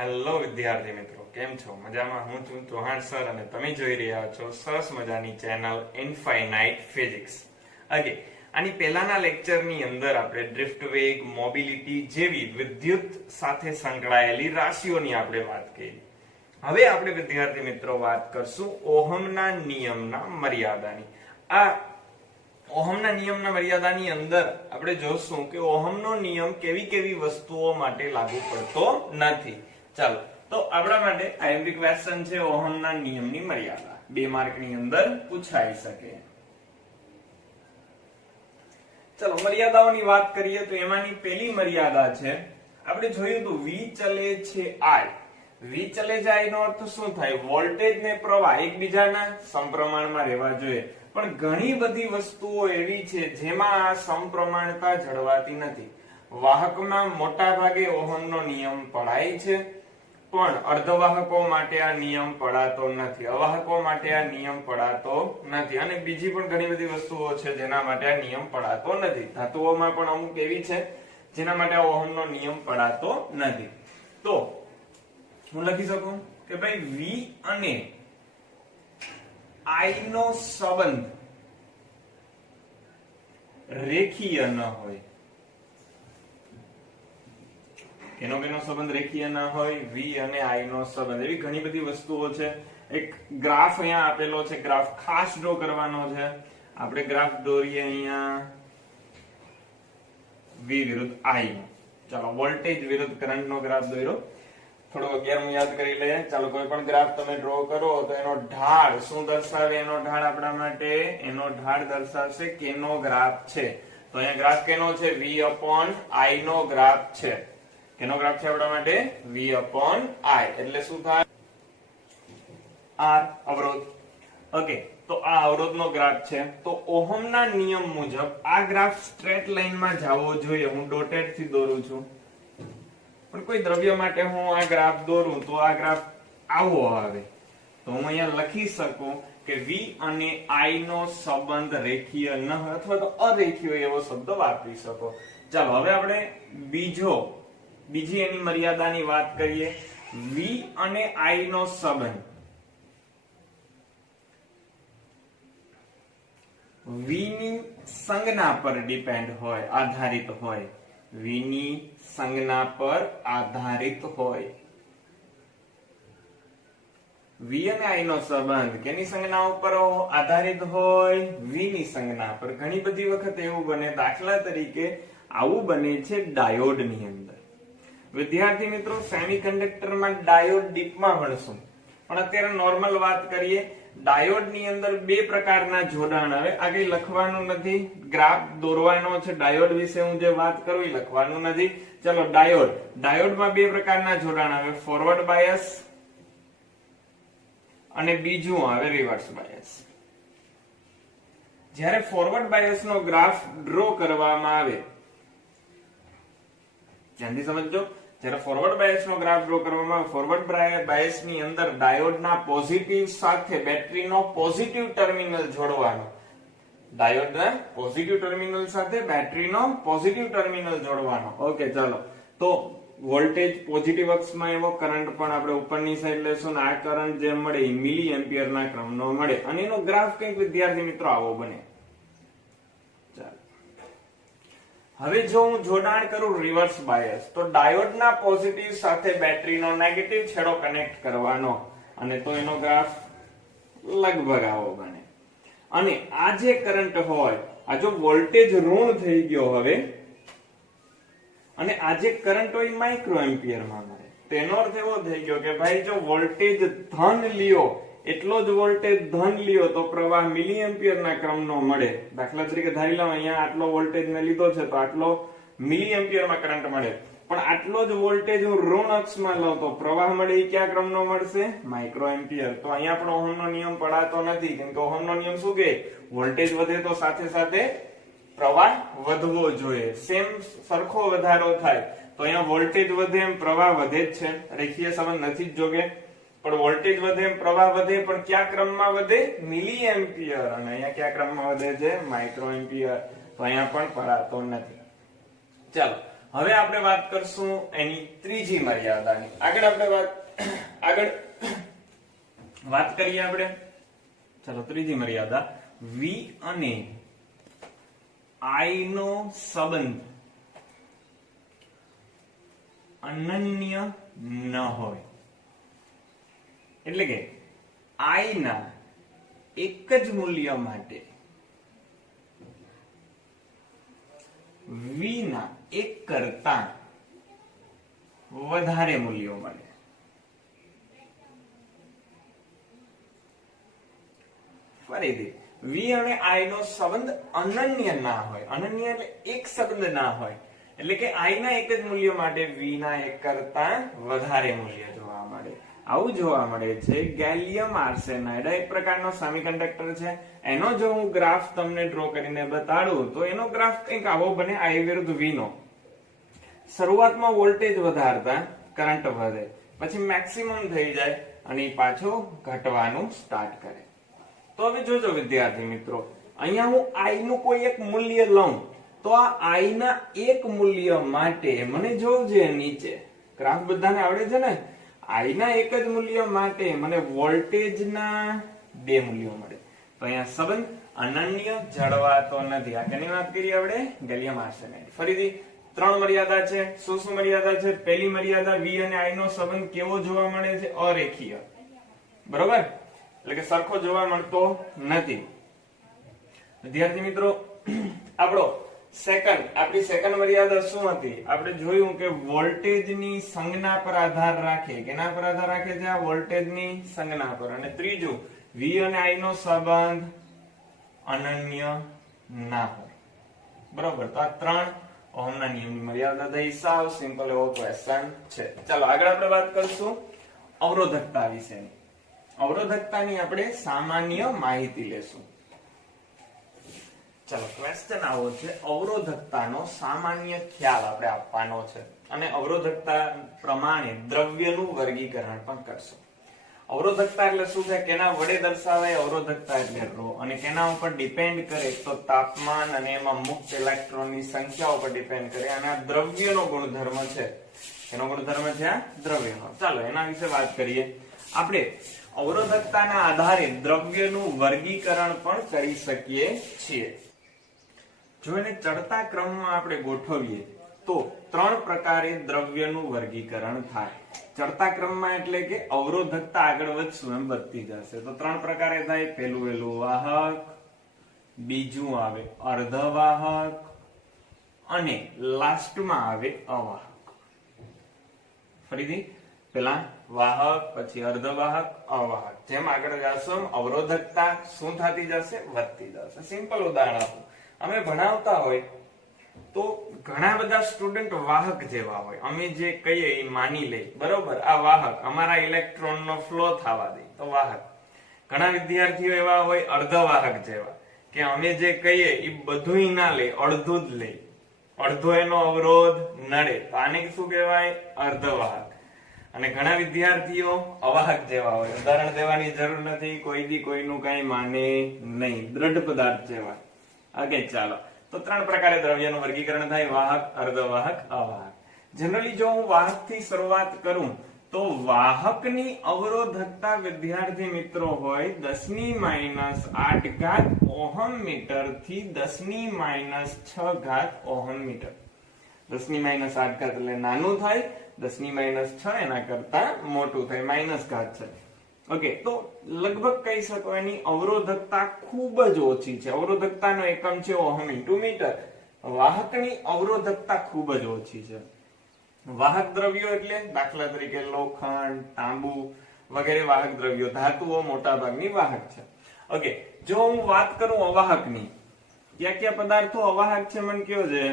Hello વિદ્યાર્થી મિત્રો, કેમ છો? મજામાં? હું છું ચૌહાણ સર અને તમે જોઈ રહ્યા છો સરસ મજાની ચેનલ ઇનફાઇનાઇટ ફિઝિક્સ. ઓકે, આની પહેલાના લેક્ચરની અંદર આપણે ડ્રિફ્ટ વેગ, મોબિલિટી જેવી વિદ્યુત સાથે સંકળાયેલી રાશિઓની આપણે વાત કરી. હવે આપણે વિદ્યાર્થી મિત્રો વાત કરશું ઓહમના નિયમના મર્યાદાની. આ ઓહમના નિયમના મર્યાદાની અંદર આપણે જોશું કે ઓહમનો નિયમ કેવી કેવી વસ્તુઓ માટે લાગુ પડતો નથી. ચાલો, તો આપણા માટે આઈએમપી ક્વેશ્ચન છે ઓહમના નિયમની મર્યાદા. 2 માર્કની અંદર પૂછાઈ શકે. ચલો, મર્યાદાઓની વાત કરીએ તો એમાંની પહેલી મર્યાદા છે, આપણે જોયું તો V ચલે છે I. V ચલે છે I નો અર્થ શું થાય? વોલ્ટેજ ને પ્રવાહ એકબીજાના સમપ્રમાણમાં રહેવા જોઈએ. પણ ઘણી બધી વસ્તુઓ એવી છે જેમાં આ સમપ્રમાણતા જળવાતી નથી. વાહકમાં મોટા ભાગે ઓહમનો નિયમ પડાય છે, પણ અર્ધવાહકો માટે આ નિયમ પડાતો નથી, અવાહકો માટે આ નિયમ પડાતો નથી, અને બીજી પણ ઘણી બધી વસ્તુઓ છે જેના માટે આ નિયમ પડાતો નથી. ધાતુઓમાં પણ અમુક એવી છે જેના માટે આ ઓહમનો નિયમ પડાતો નથી. તો હું લખી શકું કે ભાઈ V અને I નો સંબંધ રેખીય ન હોય. એનો સંબંધ રેખીય ના હોય, V અને I નો સંબંધ. એવી ઘણી બધી વસ્તુઓ છે. એક ગ્રાફ અહીંયા આપેલો છે, ગ્રાફ ખાસ ડ્રો કરવાનો છે. આપણે ગ્રાફ દોરીએ અહીંયા V વિરુદ્ધ I. ચાલો, વોલ્ટેજ વિરુદ્ધ કરંટ નો ગ્રાફ દોર્યો. થોડો 11મું યાદ કરી લઈએ. ચાલો, કોઈ પણ ગ્રાફ તમે ડ્રો કરો તો એનો ઢાળ શું દર્શાવે? એનો ઢાળ આપણા માટે એનો ઢાળ દર્શાવશે કેનો ગ્રાફ છે. તો અહીંયા ગ્રાફ કેનો છે? V upon I નો ગ્રાફ છે. કેનો ગ્રાફ છે આપણા માટે? V upon I. એટલે શું થાય? R અવરોધ. ઓકે, તો આ અવરોધનો ગ્રાફ છે. તો ઓહમના નિયમ મુજબ આ ગ્રાફ સ્ટ્રેટ લાઈનમાં જવો જોઈએ. હું ડોટેડ થી દોરું છું, પણ કોઈ દ્રવ્ય માટે હું આ ગ્રાફ દોરું તો આ ગ્રાફ આવો આવે. તો હું અહીંયા લખી શકું કે V અને I નો સંબંધ રેખીય ન હોય અથવા તો અરેખીય એવો શબ્દ વાપરી શકો. ચાલો, હવે આપણે બીજી એની મર્યાદાની વાત કરીએ. V અને I નો સંબંધ V ની સંજ્ઞા પર ડિપેન્ડ હોય, આધારિત હોય. V ની સંજ્ઞા પર આધારિત હોય. V અને I નો સંબંધ કેની સંજ્ઞા ઉપર આધારિત હોય? V ની સંજ્ઞા પર. ઘણી બધી વખત એવું બને, દાખલા તરીકે આવું બને છે ડાયોડ ની અંદર. વિદ્યાર્થી મિત્રો, સેમિકન્ડક્ટરમાં ડાયોડ ડીપમાં ભણશું, પણ અત્યારે નોર્મલ વાત કરીએ. ડાયોડ ની અંદર 2 પ્રકારના જોડાણ આવે. આ કઈ લખવાનું નથી, ગ્રાફ દોરવાનો છે. ડાયોડ વિશે હું જે વાત કરું એ લખવાનું નથી. ચલો, ડાયોડમાં 2 પ્રકારના જોડાણ આવે, ફોરવર્ડ બાયસ અને બીજું આવે રિવર્સ બાયસ. જ્યારે ફોરવર્ડ બાયસ નો ગ્રાફ ડ્રો કરવામાં આવે, ધ્યાનથી સમજજો. જ્યારે ફોરવર્ડ બાયસ નો ગ્રાફ ડ્રો કરવામાં આવે, ફોરવર્ડ બાયસ ની અંદર ડાયોડના પોઝિટિવ સાથે બેટરીનો પોઝિટિવ ટર્મિનલ જોડવાનો. ડાયોડના પોઝિટિવ ટર્મિનલ સાથે બેટરીનો પોઝિટિવ ટર્મિનલ જોડવાનો. ઓકે, ચાલો. તો વોલ્ટેજ પોઝિટિવ અક્ષમાં એવો, કરંટ પણ આપણે ઉપરની સાઈડ લેશું. આ કરંટ જે મળે એ મિલી એમ્પિયર ના ક્રમનો મળે, અને એનો ગ્રાફ કંઈક વિદ્યાર્થી મિત્રો આવો બને. હવે જો હું જોડાણ કરું રિવર્સ બાયસ, તો ડાયોડના પોઝિટિવ સાથે બેટરીનો નેગેટિવ છેડો કનેક્ટ કરવાનો, અને તો એનો ગ્રાફ લગભગ આવો બને. અને આ જે કરંટ હોય, આ જો વોલ્ટેજ ઋણ થઈ ગયો હવે, અને આ જે કરંટ હોય માઇક્રો એમ્પિયરમાં મળે. તેનો અર્થ એવો થઈ ગયો કે ભાઈ જો વોલ્ટેજ ધન લ્યો, એટલો જ વોલ્ટેજ ધન લ્યો તો પ્રવાહ મિલી એમ્પિયર ના ક્રમનો મળે. દાખલા તરીકે ધારી લો અહીંયા આટલો વોલ્ટેજ મેં લીધો છે તો આટલો મિલી એમ્પિયરમાં કરંટ મળે, પણ આટલો જ વોલ્ટેજ હું ઋણ અક્ષમાં લઉં તો પ્રવાહ મળે એ કયા ક્રમનો મળશે? Micro ampere. તો અહીંયા પણ ઓહમનો નિયમ પડાતો નથી, કેમ કે ઓહમનો નિયમ શું કહે? વોલ્ટેજ વધે તો સાથે સાથે પ્રવાહ વધવો જોઈએ. સેમ સરખો વધારો થાય તો અહીંયા વોલ્ટેજ વધે એમ પ્રવાહ વધે જ છે. રેખીય સંબંધ નથી જ જોકે, પણ વોલ્ટેજ વધે એમ પ્રવાહ વધે, પણ કયા ક્રમમાં વધે? મિલી એમ્પિયર. અને અહીંયા કયા ક્રમમાં વધે છે? Micro ampere. તો અહીંયા પણ પડાતો નથી. ચાલો, હવે આપણે વાત કરશું એની ત્રીજી મર્યાદાની. આગળ વાત કરીએ આપણે. ચલો ત્રીજી મર્યાદા, v અને i નો સંબંધ અનન્ય ન હોય. એટલે કે i ના એક જ મૂલ્ય માટે v ના એક કરતા વધારે મૂલ્યો મળે. ફરીથી, v અને i નો સંબંધ અનન્ય ના હોય. અનન્ય એટલે એક સંબંધ ના હોય. એટલે કે i ના એક જ મૂલ્ય માટે v ના એક કરતા વધારે મૂલ્ય જોવા મળે. આવું જોવા મળે છે ગેલિયમ આર્સેનાઇડ, એક પ્રકારનો સેમિકન્ડક્ટર છે. એનો જો હું ગ્રાફ તમને ડ્રો કરીને બતાડું તો એનો ગ્રાફ કંઈક આવો બને, i વિરુદ્ધ v નો. શરૂઆતમાં વોલ્ટેજ વધારતા કરંટ વધે, પછી મેક્સિમમ થઈ જાય અને પાછો ઘટવાનું સ્ટાર્ટ કરે. તો હવે જોજો વિદ્યાર્થી મિત્રો, અહીંયા હું i નું કોઈ એક મૂલ્ય લઉં તો આ i ના એક મૂલ્ય માટે મને જોવું છે નીચે ગ્રાફ બધાને આવડે છે ને, i ના એક જ મૂલ્ય માટે મને વોલ્ટેજના બે મૂલ્યો મળે. તો અહીંયા સંબંધ અનન્ય જળવાતો નથી. આ કેની વાત કરી આપણે? Gallium arsenide. ફરીથી ત્રણ મર્યાદા છે. શું મર્યાદા છે? પહેલી મર્યાદા, v અને i નો સંબંધ કેવો જોવા મળે છે? અરેખીય. બરોબર? એટલે કે સરખો જોવા મળતો નથી. વિદ્યાર્થી મિત્રો, આપણી સેકન્ડ મર્યાદા શું હતી? આપણે જોયું કે વોલ્ટેજની સંજ્ઞા પર આધાર રાખે. કેના પર આધાર રાખે છે? આ વોલ્ટેજની સંજ્ઞા પર. અને ત્રીજું, v અને i નો સંબંધ અનન્ય ના હોય. બરોબર? તો આ 3 ઓહમના નિયમની મર્યાદા થઈ. સાવ સિમ્પલ એવો ક્વેશ્ચન છે. ચાલો આગળ આપણે વાત કરશું અવરોધકતા વિશેની. અવરોધકતાની આપણે સામાન્ય માહિતી લેશું. ચાલો ક્વેશ્ચન આવો છે, અવરોધકતાનો સામાન્ય ખ્યાલ આપણે આપવાનો છે અને અવરોધકતા પ્રમાણે દ્રવ્યનું વર્ગીકરણ પણ કરશું. અવરોધકતા એટલે શું છે? કેના વડે દર્શાવાય? અવરોધકતા એટલે ρ. અને કેના ઉપર ડિપેન્ડ કરે? તો તાપમાન અને એમાં મુક્ત ઇલેક્ટ્રોનની સંખ્યા ઉપર ડિપેન્ડ કરે. અને આ દ્રવ્યનો ગુણધર્મ છે. એનો ગુણધર્મ છે આ દ્રવ્યનો. ચાલો એના વિશે વાત કરીએ. આપણે અવરોધકતાના આધારે દ્રવ્યનું વર્ગીકરણ પણ કરી શકીએ છીએ. જો એને ચડતા ક્રમમાં આપણે ગોઠવીએ તો 3 પ્રકારે દ્રવ્યનું વર્ગીકરણ થાય. ચડતા ક્રમમાં એટલે કે અવરોધકતા આગળ વધશું એમ વધતી જશે તો 3 પ્રકારે થાય. પહેલું વાહક, બીજું આવે અર્ધવાહક અને લાસ્ટમાં આવે અવાહક. ફરીથી, પેલા વાહક, પછી અર્ધવાહક, અવાહક. જેમ આગળ જશો અવરોધકતા શું થતી જશે? વધતી જશે. સિમ્પલ ઉદાહરણ આપું. અમે ભણાવતા હોય તો ઘણા બધા સ્ટુડન્ટ વાહક જેવા હોય. અમે જે કહીએ એ માની લે. બરોબર? આ વાહક, અમારા ઇલેક્ટ્રોનનો ફ્લો થવા દે તો વાહક. ઘણા વિદ્યાર્થીઓ એવા હોય અર્ધવાહક જેવા કે અમે જે કહીએ એ બધું ના લે, અડધું જ લે. અડધો એનો અવરોધ નડે તો આને શું કહેવાય? અર્ધવાહક. અને ઘણા વિદ્યાર્થીઓ અવાહક જેવા હોય. ઉદાહરણ દેવાની જરૂર નથી, કોઈ દી કોઈનું કઈ માને નહીં, દ્રઢ પદાર્થ જેવા. ઓકે, ચાલો. તો 3 પ્રકારે દ્રવ્યનું વર્ગીકરણ થાય: વાહક, અર્ધવાહક, અવાહક. જનરલી જો હું વાહકથી શરૂઆત કરું તો વાહકની અવરોધકતા વિદ્યાર્થી મિત્રો હોય 10⁻8 ઓહમ મીટર થી 10⁻6 ઓહમ મીટર. 10⁻8 એટલે નાનું થાય, 10⁻6 એના કરતા મોટું થાય, માઇનસ ઘાત છે. ઓકે, તો લગભગ કહી શકો એની અવરોધકતા ખૂબ જ ઓછી છે. અવરોધકતાનો એકમ છે ઓહમ ઇન્ટુ મીટર. વાહકની અવરોધકતા ખૂબ જ ઓછી છે. વાહક દ્રવ્યો એટલે દાખલા તરીકે લોખંડ, તાંબુ વગેરે વાહક દ્રવ્યો, ધાતુઓ મોટા ભાગની વાહક છે. ઓકે, જો હું વાત કરું અવાહકની, કયા પદાર્થો અવાહક છે મને કયો છે?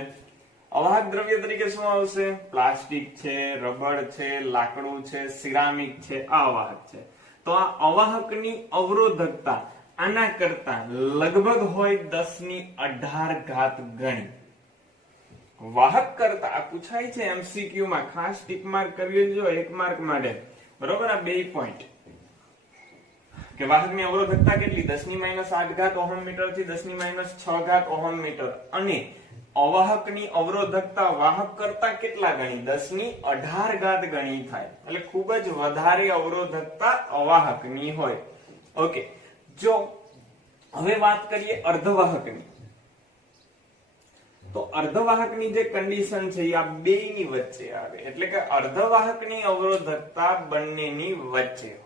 અવાહક દ્રવ્ય તરીકે શું આવશે? પ્લાસ્ટિક છે, રબર છે, લાકડું છે, સિરામિક છે, આ અવાહક છે. તો આ અવાહકની અવરોધકતા આના કરતા લગભગ હોય 10⁸ ગણી. વાહક કરતા આ પૂછાય છે એમસીક્યુ માં, ખાસ ટીક માર્ક કરવી જો 1 માર્ક માટે. બરોબર? આ 2 પોઈન્ટ કે વાહકની અવરોધકતા કેટલી? 10⁻8 ઓહમ મીટર થી 10⁻6 ઓહમ મીટર. અને અવાહકની અવરોધકતા વાહક કરતા કેટલા ગણી? 1018 ગણી થાય. એટલે ખૂબ જ વધારે અવરોધકતા અવાહકની હોય. ઓકે, જો હવે વાત કરીએ અર્ધવાહકની, તો અર્ધવાહકની જે કન્ડિશન છે એ આ બેયની વચ્ચે આવે. એટલે કે અર્ધવાહકની અવરોધકતા બંનેની વચ્ચે હોય.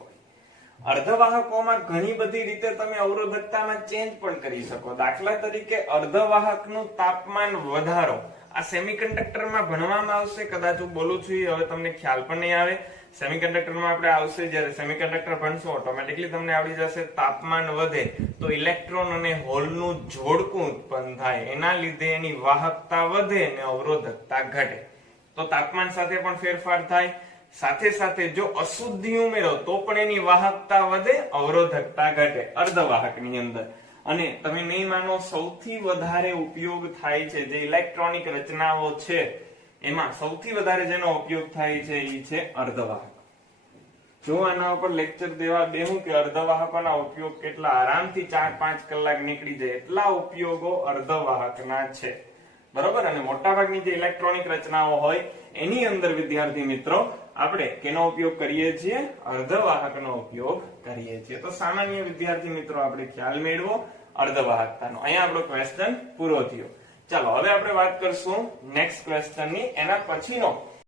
અર્ધવાહકોમાં ઘણી બધી રીતે તમે અવરોધકતામાં ચેન્જ પણ કરી શકો. દાખલા તરીકે અર્ધવાહકનું તાપમાન વધારો, આ સેમિકન્ડક્ટરમાં ભણવામાં આવશે. કદાચ હું બોલું છું હવે તમને ખ્યાલ પણ નહીં આવે. સેમિકન્ડક્ટરમાં આપણે આવશે, જ્યારે સેમિકન્ડક્ટર ભણશો ઓટોમેટિકલી તમને આવડી જશે. તાપમાન વધે તો ઇલેક્ટ્રોન અને હોલનું જોડકું ઉત્પન્ન થાય, એના લીધે એની વાહકતા વધે અને અવરોધકતા ઘટે. તો તાપમાન સાથે પણ ફેરફાર થાય. સાથે સાથે જો અશુદ્ધિ ઉમેરો તો પણ એની વાહકતા વધે, અવરોધકતા ઘટે અર્ધવાહકની અંદર. અને તમે નહીં માનો, સૌથી વધારે ઉપયોગ થાય છે જે ઇલેક્ટ્રોનિક રચનાઓ છે એમાં સૌથી વધારે જેનો ઉપયોગ થાય છે એ છે અર્ધવાહક. જો આના ઉપર લેક્ચર દેવા બેહું કે અર્ધવાહકોના ઉપયોગ કેટલા, આરામથી 4-5 કલાક નીકળી જાય એટલા ઉપયોગો અર્ધવાહકના છે. બરોબર. અને મોટાભાગની જે ઇલેક્ટ્રોનિક રચનાઓ હોય એની અંદર વિદ્યાર્થી મિત્રો આપણે કેનો ઉપયોગ કરીએ છીએ? અર્ધવાહકનો ઉપયોગ કરીએ છીએ. તો સામાન્ય વિદ્યાર્થી મિત્રો આપણે ખ્યાલ મેળવો અર્ધવાહકતાનો. અહીંયા આપણો ક્વેશ્ચન પૂરો થયો. ચાલો હવે આપણે વાત કરશું નેક્સ્ટ ક્વેશ્ચનની. એના પછીનો